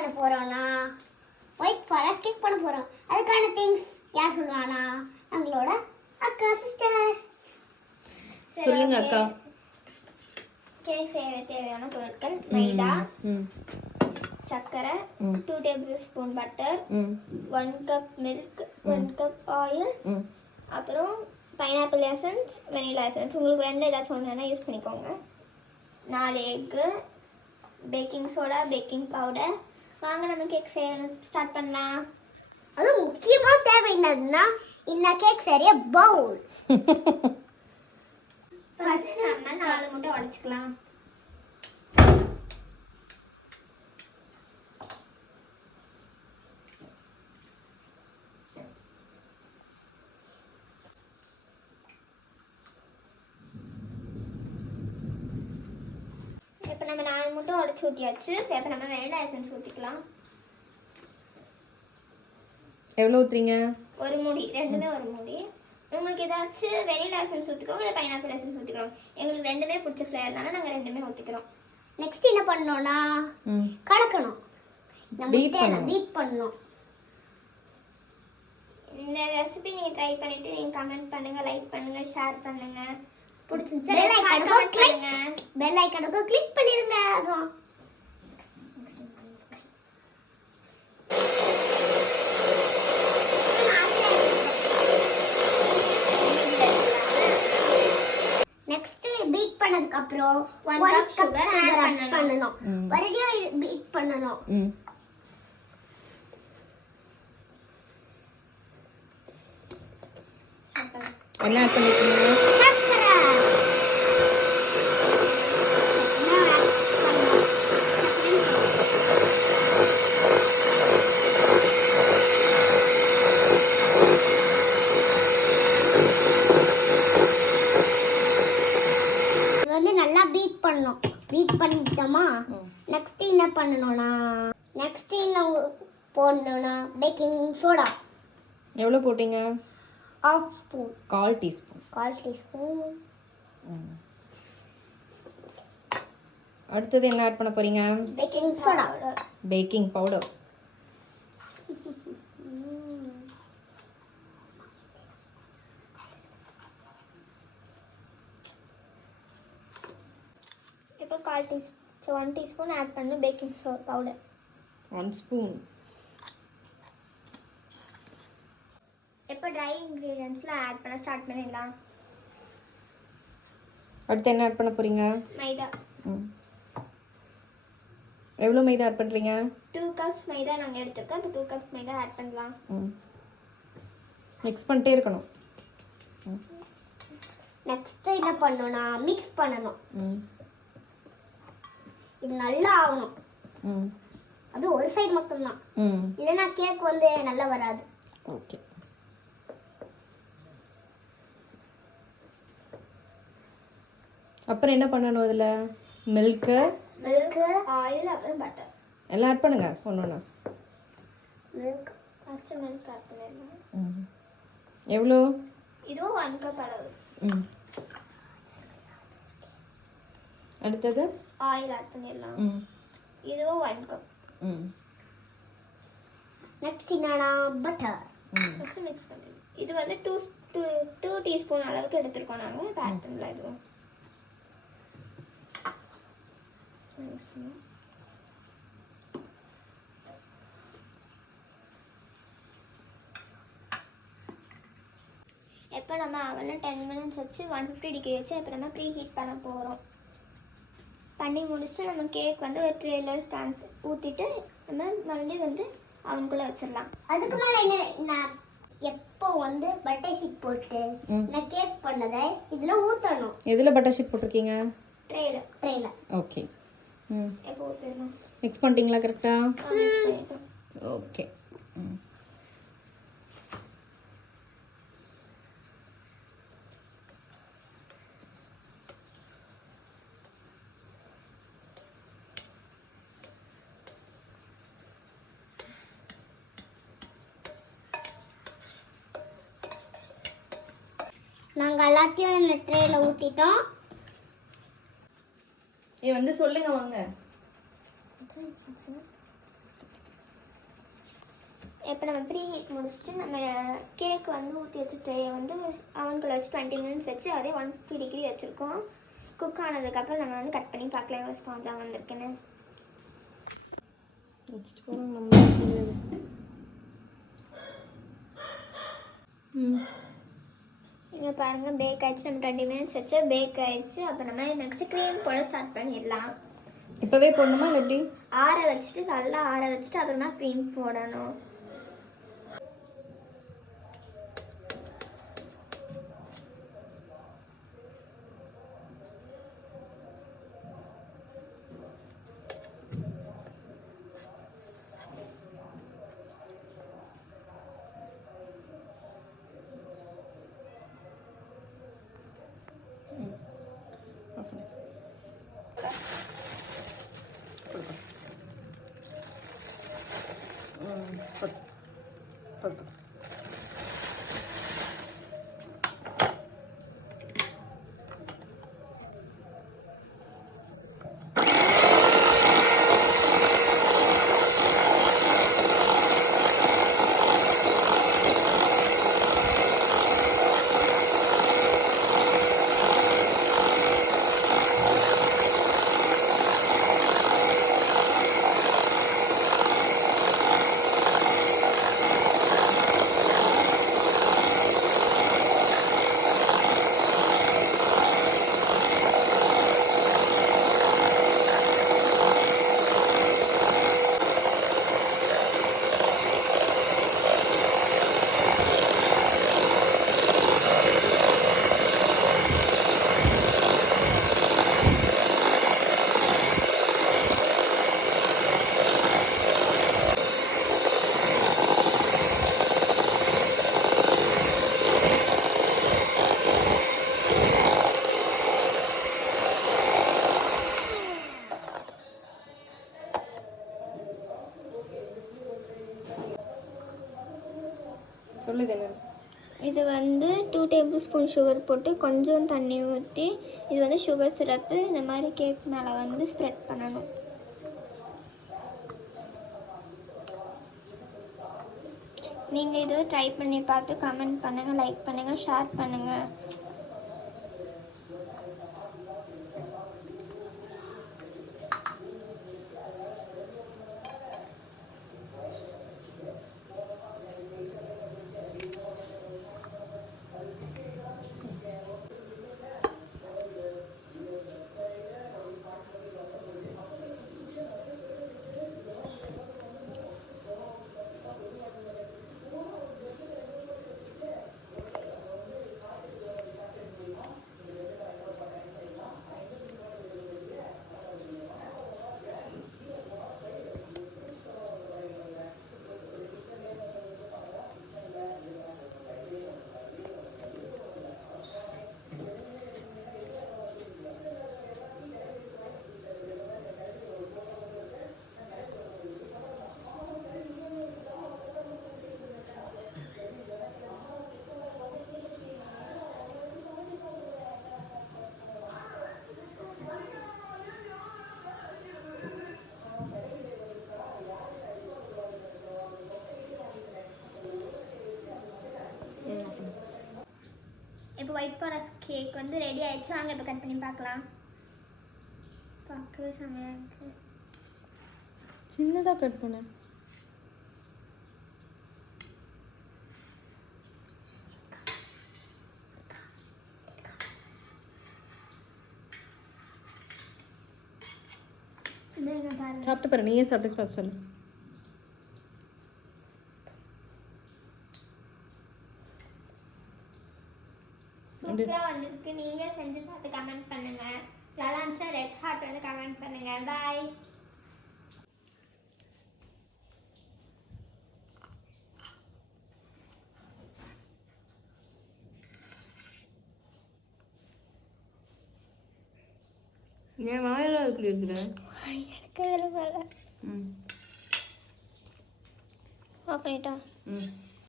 பண்ண போறோம்னா white forest cake பண்ண போறோம். அதுக்கான திங்ஸ் யார் சொல்லுவானா? நம்மளோட அக்கா சிஸ்டர். சொல்லுங்க அக்கா. கேக் செய்ய தேவையான பொருட்கள் மைதா, சர்க்கரை, 2 tablespoon butter, 1 cup milk, 1 cup oil, அப்புறம் பைனாப்பிள் எசன்ஸ், வெனிலா எசன்ஸ். உங்களுக்கு ரெண்டு ஏதாச்சும் ஒன்றுனா யூஸ் பண்ணிக்கோங்க. 4 egg, baking soda, baking powder. வாங்க நம்ம கேக் செய்ய ஸ்டார்ட் பண்ணலாம். அது முக்கியமா தேவை என்னதுன்னா இந்த கேக் செய்ய பவுல். ஃபர்ஸ்ட் நம்ம 4 முட்டை உடைச்சுக்கலாம். இப்போ நம்ம 4 முட்டை உடைச்சு ஊற்றியாச்சு. இப்போ நம்ம வெனிலா எசன்ஸ் ஊற்றிக்கலாம். எவ்வளோ ஊற்றுறீங்க? ஒரு மூடி, ரெண்டுமே ஒரு மூடி. உங்களுக்கு ஏதாச்சும் வெனிலா எசன்ஸ் ஊற்றிக்கோங்க, இல்லை பைனாப்பிள் எசன்ஸ் ஊற்றிக்கிறோம். எங்களுக்கு ரெண்டுமே பிடிச்ச ஃப்ளேவர்னால நாங்கள் ரெண்டுமே ஊற்றிக்கிறோம். நெக்ஸ்ட் என்ன பண்ணணும்னா கலக்கணும். பீட் பண்ணணும். இந்த ரெசிபி நீங்கள் ட்ரை பண்ணிவிட்டு நீங்கள் கமெண்ட் பண்ணுங்கள், லைக் பண்ணுங்கள், ஷேர் பண்ணுங்கள். பிடிச்சிருந்துச்சு பெல் ஐகானுக்கு கிளிக் பண்ணிருங்க. அதுவும் நெக்ஸ்ட் பீட் பண்ணதுக்கு அப்புறம் 1 கப் சுகர் ஆட் பண்ணனும். மறுபடியும் பீட் பண்ணனும். என்ன ஆட் பண்ணிருக்கீங்க? நல்லா பீட் பண்ணணும். பீட் பண்ணிட்டோமா? நெக்ஸ்ட் என்ன பண்ணணும்னா நெக்ஸ்ட் என்ன போடணும்னா பேக்கிங் சோடா. எவ்வளோ போட்டீங்க? 1/2 ஸ்பூன். 1/4 டீஸ்பூன். 1/4 டீஸ்பூன். அடுத்தது என்ன ஆட் பண்ண போறீங்க? Baking soda. Baking powder. இப்போ 1 டீஸ்பூன் ஆட் பண்ணு பேக்கிங் பவுடர். 1 ஸ்பூன். இப்போ ட்ரை இன்க்ரீடியன்ட்ஸ்லாம் ஆட் பண்ண ஸ்டார்ட் பண்ணிடலாம். அடுத்து என்ன ஆட் பண்ண போறீங்க? மைதா. எவ்வளோ மைதா ஆட் பண்ணுறீங்க? 2 கப்ஸ் மைதா நாங்கள் எடுத்துருக்கோம். இப்போ 2 கப்ஸ் மைதா ஆட் பண்ணலாம். மிக்ஸ் பண்ணிட்டே இருக்கணும். நெக்ஸ்ட் என்ன பண்ணணும்னா மிக்ஸ் பண்ணணும். இது நல்லா ஆகணும். அது ஒரு சைடு மட்டும்தான், இல்லைன்னா கேக் வந்து நல்லா வராது. ஓகே. அப்புறம் என்ன பண்ணணும்? அதில் மில்க்கு, ஆயில், அப்புறம் பட்டர் எல்லாம் ஆட் பண்ணுங்க. ஒன்று மில்க் ஃபஸ்ட்டு மில்க் ஆட் பண்ணிடலாம். எவ்வளோ? இதுவும் 1 கப் அளவு. அடுத்தது ஆயில் ஆட் பண்ணிடலாம். இதுவும் 1 கப். நெக்ஸ்ட் என்னன்னா பட்டர். ஃபஸ்ட்டு மிக்ஸ் பண்ணிடலாம். இது வந்து 2 டீஸ்பூன் அளவுக்கு எடுத்துருக்கோம் நாங்கள். இப்போ ஆட் பண்ணலாம். இதுவும் இப்போ நம்ம அவனில் 10 மினிட்ஸ் வச்சு 150 டிகிரி வச்சு இப்போ நம்ம ப்ரீ ஹீட் பண்ண போகிறோம். பண்ணி முடிச்சுட்டு நம்ம கேக் வந்து ஒரு ட்ரேயில் ஊற்றிட்டு நம்ம மறுபடியும் வந்து அவனுக்குள்ளே வச்சிடலாம். அதுக்கு மேலே என்ன நான் எப்போ வந்து பட்டர் ஷீட் போட்டு நான் கேக் பண்ணதை இதில் ஊற்றணும். எதில் பட்டர் ஷீட் போட்டிருக்கீங்க? ட்ரேயில். ஓகே. எப்போ ஊற்றிடணும்? மிக்ஸ் பண்ணிட்டீங்களா கரெக்டாக? மிக்ஸ் பண்ணிட்டோம். ஓகே. நாங்கள் எல்லாத்தையும் இந்த ட்ரேயில் ஊற்றிட்டோம். வந்து சொல்லுங்க வாங்க. இப்போ நம்ம ப்ரீ ஹீட் முடிச்சுட்டு நம்ம கேக் வந்து ஊற்றி வச்ச ட்ரேயை வந்து அவனுக்குள்ள வச்சு 20 மினிட்ஸ் வச்சு அதே 150 டிகிரி வச்சுருக்கோம். குக் ஆனதுக்கப்புறம் நம்ம வந்து கட் பண்ணி பார்க்கலாம் எவ்வளோ ஸ்பாஞ்சாக வந்திருக்குன்னு. வச்சுட்டு போகிறோம் நம்ம. இங்கே பாருங்கள் பேக் ஆயிடுச்சு. நம்ம 20 மினிட்ஸ் வச்சு பேக் ஆயிடுச்சு. அப்போ நம்ம நெக்ஸ்ட் க்ரீம் போட ஸ்டார்ட் பண்ணிடலாம். இப்போவே போடணுமா இல்லை எப்படி? ஆற வச்சுட்டு நல்லா ஆற வச்சுட்டு அப்புறமா க்ரீம் போடணும். சொல்லுது என்ன? இது வந்து 2 டேபிள் ஸ்பூன் சுகர் போட்டு கொஞ்சம் தண்ணி ஊற்றி இது வந்து சுகர் சிரப்பு இந்த மாதிரி கேக் மேலே வந்து ஸ்ப்ரெட் பண்ணணும். நீங்கள் இதை ட்ரை பண்ணி பார்த்து கமெண்ட் பண்ணுங்கள், லைக் பண்ணுங்கள், ஷேர் பண்ணுங்கள். இப்போ ஒயிட் ஃபாரஸ்ட் கேக் வந்து ரெடி ஆயிடுச்சு. வாங்க இப்போ கட் பண்ணி பார்க்கலாம். பார்க்கவே செம்மையாக இருக்குது. சின்னதாக கட் பண்ண. சாப்பிட்டு பாரு, நீயே சாப்பிட்டு பார்த்து சொல்லு. சூப்பராக வந்திருக்கு. நீங்கள் செஞ்சு பார்த்து கமெண்ட் பண்ணுங்க. நல்லா இருந்துச்சுன்னா ரெட் ஹார்ட் வந்து கமெண்ட் பண்ணுங்க. பாய். ஏன் வாயெல்லாம் இருக்குல்ல இருக்கிற? எடுக்க வேலை. ம் ஆஃப் பண்ணிட்டா. ம்